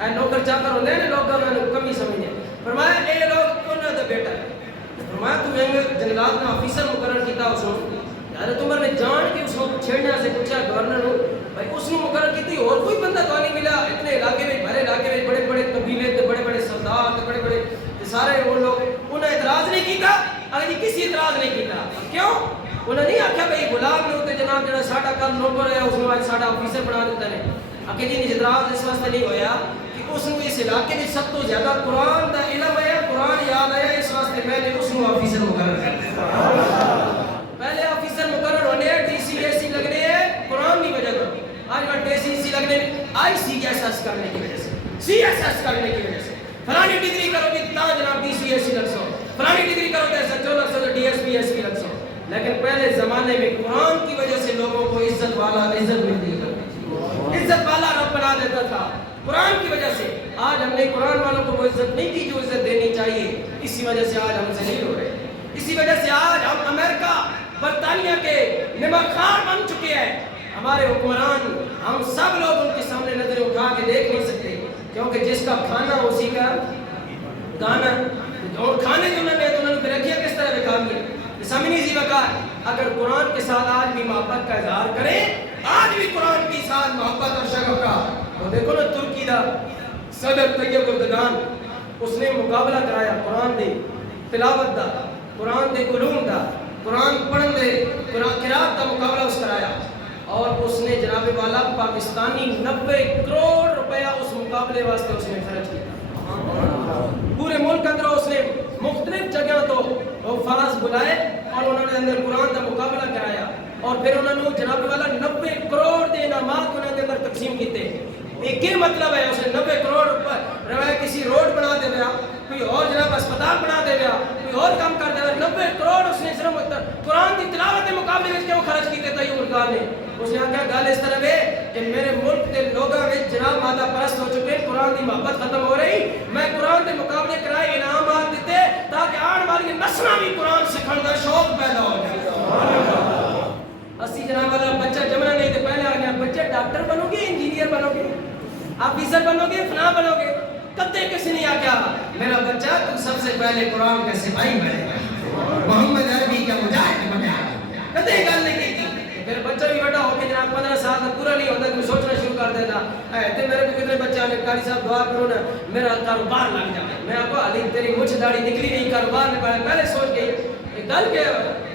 اے نوکر چاکر ہوندے نے لوگ انہاں نوں کمی سمجھدے فرمایا اے لوگ انہاں دا بیٹا ہے فرمایا تو جنگلات نا آفیسر مقرر کیتا اس نوں حضرت عمر نے جان کے اس کو چھیڑنے سے پوچھا گورنر نو بھائی اس نے مقرر کی تھی اور کوئی بندہ تو نہیں ملا اتنے علاقے میں بھرے علاقے میں بڑے بڑے قبیلے تے بڑے بڑے سردار تے بڑے بڑے سارے وہ لوگ انہیں اعتراض نہیں کیتا اگر کسی اعتراض نہیں کیتا کیوں انہوں نے نہیں آکھا بھئی غلام نے تے جناب جڑا ساڈا کل نوکر ہے اس نے آج ساڈا آفیسر بنا دیتا نے اکے جی اعتراض اس واسطے نہیں ہویا کہ اس نے اس علاقے میں سب تو زیادہ قرآن دا علم ہے قرآن یاد ہے اس واسطے میں نے اس کو آفیسر مقرر کر دیا پہلے آفیسر مقرر ہونے ہیں ڈی سی اے سی لگنے ہیں قرآن کی وجہ سے آج کل ڈی سی سی لگنے آئی سی ایس ایس کرنے کی وجہ سے سی ایس ایس کرنے کی وجہ سے فلانی ڈگری کرو گی تا جناب ڈی سی اے سی لگ سو فلانی ڈگری کرو گے سچو لگ سو D S P S P لگ سو لیکن پہلے زمانے میں قرآن کی وجہ سے لوگوں کو عزت والا عزت ملتی تھی عزت والا رب بنا دیتا تھا قرآن کی وجہ سے آج ہم نے قرآن والوں کو وہ عزت نہیں دی جو عزت دینی چاہیے اسی وجہ سے آج ہم ذلیل ہو رہے ہیں اسی وجہ سے آج ہم امریکہ برطانیہ کے نمکخوار بن چکے ہیں ہمارے حکمران ہم سب لوگ ان کے سامنے نظر اٹھا کے دیکھ نہیں سکتے کیونکہ جس کا کھانا اسی کا گانا اور کھانے جو انہوں نے پھر رکھیا کس طرح دکھا دیا سامنے سی وقار اگر قرآن کے ساتھ آج بھی محبت کا اظہار کریں آج بھی قرآن کے ساتھ محبت اور شغف کا تو دیکھو نا ترکی دا صدر طیب اردگان اس نے مقابلہ کرایا قرآن دے تلاوت دا قرآن دے علوم دا قرآن پڑھن دے قرآن دا مقابلہ اس کرایا اور اس نے جناب والا پاکستانی 90 کروڑ روپیہ اس مقابلے واسطے اس نے خرچ کیا پورے ملک اندر اس نے مختلف جگہ تو فراز بلائے اور انہوں نے اندر قرآن کا مقابلہ کرایا اور پھر انہوں نے جناب والا 90 کروڑ دے انعامات انہوں نے اندر تقسیم کیتے ایک ہی مطلب ہے اس نے 90 کروڑ روپے کسی روڈ بنا دے گیا کوئی اور جناب اسپتال بنا دے گیا کوئی اور کام کر دے گا 90 کروڑ اس نے صرف قرآن کی تلاوت کے مقابلے میں کیوں خرچ کیتے تھے اردگان نے اس نے کہا گل اس طرح ہے کہ میرے ملک کے لوگوں میں جناب مادہ پرست ہو چکے قرآن کی محبت ختم ہو رہی میں قرآن کے مقابلے کرائے انعامات دیتے تاکہ آنے والی نسلیں بھی قرآن سیکھنے کا شوق پیدا ہو جائے اسی جناب والا بچہ جمنا نہیں تھے پہلے آ گیا بچے ڈاکٹر بنو گے انجینئر بنو گے آفیسر بنو گے فلاں بنو گے کتے کسی نے آ کیا میرا بچہ تو سب سے پہلے قرآن کا سپاہی بنے گا محمد عربی کا مجاہد بنے گا کتے گل نہیں کی تھی پھر بچہ بھی بڑا ہو کے جناب 15 سال تک پورا نہیں ہوتا تو سوچنا شروع کر دیتا تے میرے کو کتنے بچے آنے قاری صاحب دعا کرو نا میرا کاروبار لگ جائے میں آپ کو علی تیری مجھ داڑھی نکلی نہیں کاروبار میں پہلے سوچ گئی گل کہ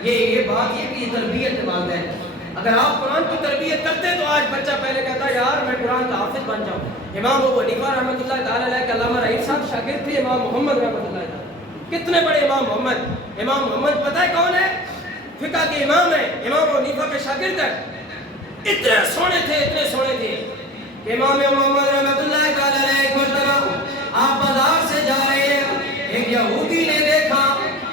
یہ بات یہ کہ تربیت والدین اگر آپ قرآن کی تربیت کرتے تو آج بچہ پہلے کہتا یار میں قرآن کا حافظ بن جاؤں امام ابو حنیفہ رحمۃ اللہ تعالی علیہ کے علامہ رحیم صاحب شاگرد تھے امام محمد رحمۃ اللہ تعالی کتنے بڑے امام محمد پتہ ہے کون ہے فقہ کے امام ہیں امام ابو حنیفہ کے شاگرد ہیں اتنے سونے تھے کہ امام محمد رحمۃ اللہ تعالی علیہ ایک مرتبہ آپ بازار سے جا رہے ہیں ایک یہودی نے دیکھا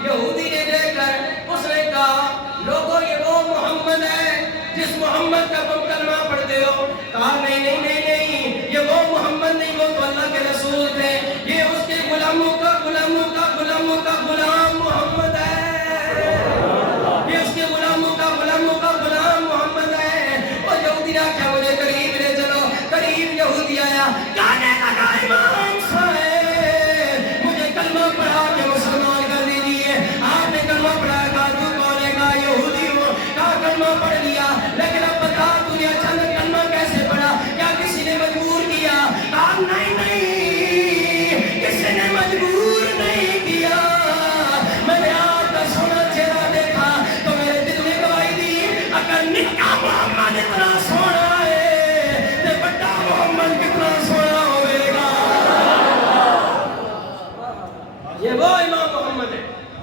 یہودی نے دیکھ کر اس نے کہا لوگوں یہ وہ محمد ہے جس محمد کا تم کلمہ پڑھتے ہو کہا نہیں یہ وہ محمد نہیں وہ تو اللہ کے رسول تھے یہ اس کے غلاموں کا غلام محمد ہے یہ اس کے غلاموں کا غلام محمد ہے اور یہودی نے کیا مجھے قریب لے چلو قریب یہودی آیا کہنے لگا امام صاحب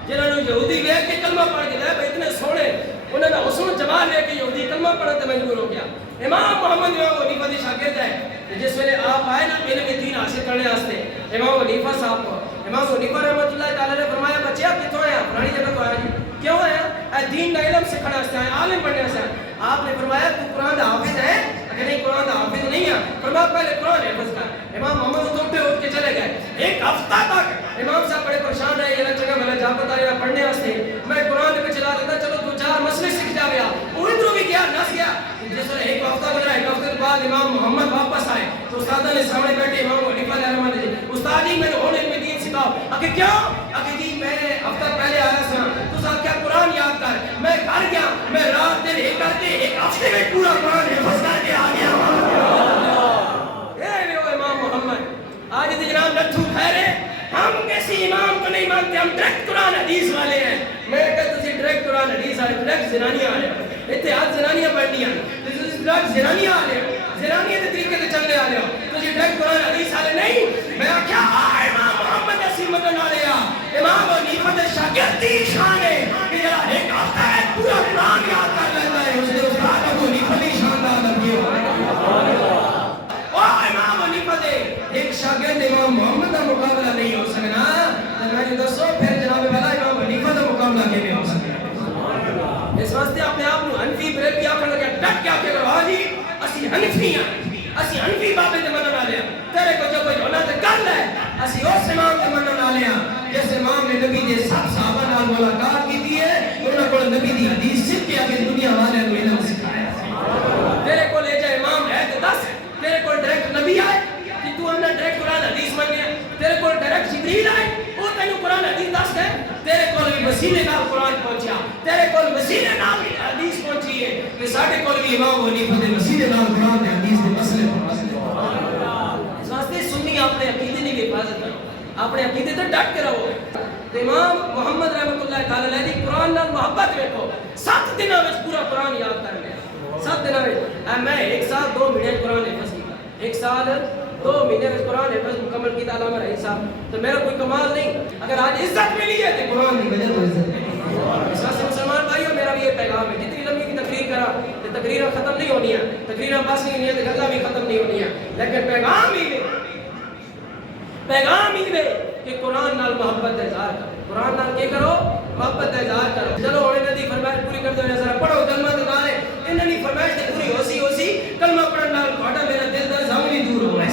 جنہوں نے یہودی لے کے کلمہ پڑھ کے لے بھائی اتنے سونے انہوں نے حسن جمال لے کے یہودی کلمہ پڑھنے تے مجبور ہو گیا. امام محمد امام حنیفہ دی شاگرد ہے. جس ویلے آپ آئے نا علم دین حاصل کرنے واسطے امام حنیفہ صاحب کو امام حنیفہ رحمۃ اللہ تعالی نے فرمایا بچیا کتوں آیا فلانی جگہ تو آیا جی کیوں آیا اے دین کا علم سکھنے واسطے آیا عالم بننے واسطے آیا. آپ نے فرمایا تو قرآن دا حافظ ہے اگر نہیں قرآن دا حافظ نہیں ہے فرمایا پہلے قرآن حفظ کر. امام محمد اٹھ کے چلے گئے. ایک ہفتہ تک امام صاحب بڑے پریشان رہے یہ جگہ میں جا پتا رہا پڑھنے واسطے میں قرآن پہ چلا دیتا چلو دو چار مسئلے سیکھ جا گیا وہ ادھر بھی گیا نس گیا. جس طرح ایک ہفتہ گزرا ایک ہفتے کے بعد امام محمد واپس آئے تو استاد نے سامنے بیٹھے امام حنیفہ رحمۃ اللہ علیہ استاد جی میں نے علم دین سکھاؤ. اکے کیا اکے جی میں ہفتہ پہلے آیا تھا تو صاحب کیا قرآن یاد کر میں کر گیا میں رات دن ایک کر کے ایک ہفتے میں پورا قرآن حفظ کر کے آ گیا. اے میرے امام محمد آج تو جناب لٹھو کھیرے ہم کسی امام کو نہیں مانتے ہم ڈائریکٹ قرآن حدیث والے ہیں. میں کہتا تھی ڈائریکٹ قرآن حدیث والے ڈائریکٹ زنانیاں آ رہے اتنے آج زنانیاں بڑھنیاں ڈائریکٹ زنانیاں آ رہے ہو زنانیاں کے طریقے سے چلنے آ رہے ہو تو جی ڈائریکٹ قرآن حدیث والے نہیں. میں کیا امام محمد ایسی مدن آ رہے امام حنیفہ دے شاگرد دی شان ہے کہ جڑا ایک ہفتہ ہے پورا قرآن یاد کر لیتا ہے اس دے استاد ابو حنیفہ دی شان دا لگی ہو. امام حنیفہ دے ایک شاگرد امام محمد کا مقابلہ نہیں ہو سکنا تو میں دسو پھر جناب والا امام حنیفہ کا مقابلہ کیویں ہو سکتا. اس واسطے اپنے آپ کو حنفی بریلوی آکھن لگا ڈٹ کے آکھے کرو ہاں جی اسی حنفی ہیں اسی حنفی بابے تے منن والے ہیں تیرے کو جو کوئی ہونا تے کر لے اسی اس امام تے منن والے ہیں جس امام نے نبی دے سب صحابہ نال ملاقات کیتی ہے انہاں کول نبی دی حدیث سیکھ کے اگے دنیا والے نوں علم سکھایا. تیرے کول اے جا امام ہے تے دس تیرے کول ڈائریکٹ نبی آئے کہ تو انہاں ڈائریکٹ قرآن حدیث منیا تیرے کول ڈائریکٹ جبریل آئے وہ تینوں قرآن حدیث دس دے تیرے کول بھی وسیلے نال قرآن پہنچیا تیرے کول وسیلے نال حدیث پہنچی ہے کہ ساڈے کول بھی امام حنیفہ دے وسیلے نال قرآن دے حدیث دے مسئلے پہنچے. اس واسطے سنی اپنے عقیدے کی حفاظت کرو اپنے عقیدے تے ڈٹ کے رہو. امام محمد رحمۃ اللہ تعالی علیہ دی قرآن نال محبت ویکھو 7 دنوں وچ پورا قرآن یاد کر لیا 7 دنوں وچ. میں 1 سال 2 مہینے قرآن حفظ کیتا 1 سال 2 مہینے میں قرآن حفظ مکمل کیتا علامہ رئیس صاحب تو میرا کوئی کمال نہیں اگر آج عزت ملی ہے تو قرآن کی وجہ تو عزت ملی. اس واسطے مسلمان بھائیو میرا بھی یہ پیغام ہے جتنی لمبی کی تقریر کرا تو تقریریں ختم نہیں ہونی ہیں تقریریں بس نہیں ہونی ہیں تو گلاں بھی ختم نہیں ہونی ہیں لیکن پیغام ہی ہے کہ قرآن نال محبت اظہار کرو قرآن نال کیا کرو محبت اظہار کرو. چلو اور انہاں دی فرمائش پوری کر دو ذرا پڑھو کلمہ تو گالے انہاں دی فرمائش تے پوری ہوسی کلمہ پڑھن نال تہاڈا میرا دل دا زنگ بھی دور ہو گیا.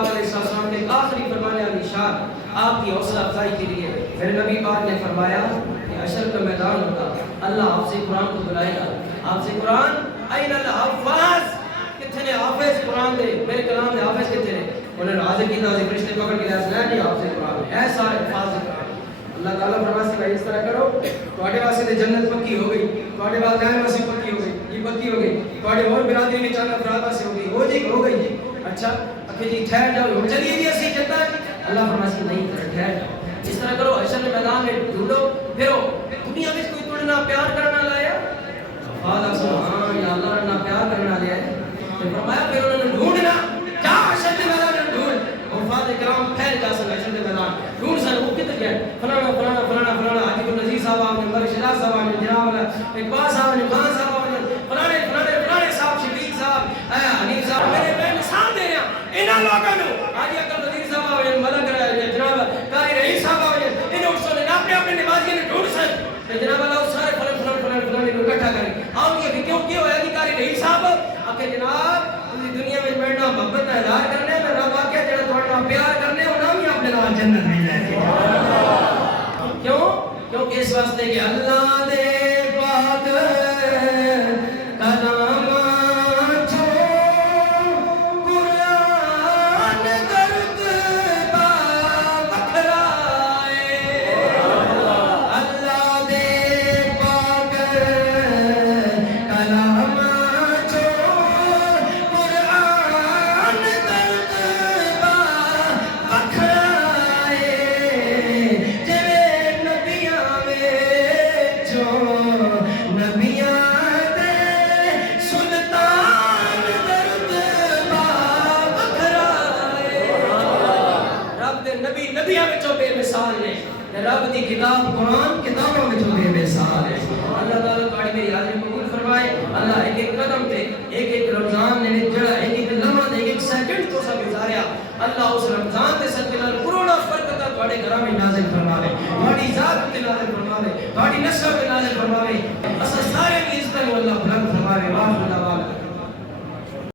پاک علیہ السلام کے آخری فرمانے والی شان آپ کی حوصلہ افزائی کے لیے میرے نبی پاک نے فرمایا کہ حشر کا میدان ہوگا، اللہ آپ سے قرآن کو بلائے گا، آپ سے قرآن این الحفاظ، کتنے حافظ قرآن دے میرے کلام دے حافظ کتنے انہوں نے حاضر کی تازی فرشتے پکڑ کے لیا سنا نہیں آپ سے قرآن ہے سارے حفاظ قرآن۔ اللہ تعالیٰ فرماسی بھائی اس طرح کرو توڑے واسے تے جنت پکی ہو گئی، توڑے والدین واسے پکی ہو گئی، یہ پکی ہو گئی، توڑے اور برادری میں چند افراد واسے ہو گئی، ہو گئی جی اچھا اکھے جی ٹھہر جاؤ چلیے جی اسی جنت، اللہ فرماسی نہیں ٹھہر جاؤ، اس طرح کرو حشر میدان میں ڈھونڈو پھرو، دنیا میں کوئی توڑنا پیار کرنا لایا فاضا سبحان یا اللہ نے پیار کرنا لیا ہے، فرمایا پھر انہوں نے ڈھونڈنا کیا حشر میدان میں ڈھونڈ وفاد کرام پھیل جا سکے حشر میدان ڈھونڈ سن وہ کتنے گئے فلانا فلانا فلانا فلانا عاجب النذیر صاحب آمد مرشدہ صاحب آمد جناب اقبال صاحب نے خان صاحب آمد فلانے فلانے فلانے صاحب شبیر صاحب حنیف صاحب میرے میں مثال دے رہا انہاں لوگوں کو حاجی اکبر النذیر صاحب آمد ملک جناب قاری رئیس صاحب آمد انہوں اٹھسوں نے اپنے اپنے نمازی نے ڈھونڈ سن جناب اللہ سارے فلانے فلانے فلانے فلانے کو اکٹھا کریں آؤ یہ بھی کیوں ہوا ہے قاری رئیس صاحب کہ جناب دنیا میں بیٹھنا محبت کا اظہار کرنے میں رب آکے جڑا تھوڑا پیار کرنے انہاں بھی اپنے نال جنت مل جائے کیوں کیونکہ اس واسطے کہ اللہ دے پاک کلام جو قرآن درد با بکھرائے اللہ دے پاک کلام رب دی کتاب قرآن کتابوں میں جو بے مثال ہے اللہ تعالیٰ تمہاری میری حاضری قبول فرمائے اللہ ایک ایک قدم تے ایک ایک رمضان نے جڑا ایک ایک لمحہ ایک ایک سیکنڈ تو سب گزاریا اللہ اس رمضان تے صدقے نال کروڑا برکتاں تواڈے گھراں میں نازل فرماوے تواڈی ذات تے نازل فرماوے تواڈی نسل تے نازل فرماوے اساں سارے دی عزت نو اللہ بلند فرماوے واہ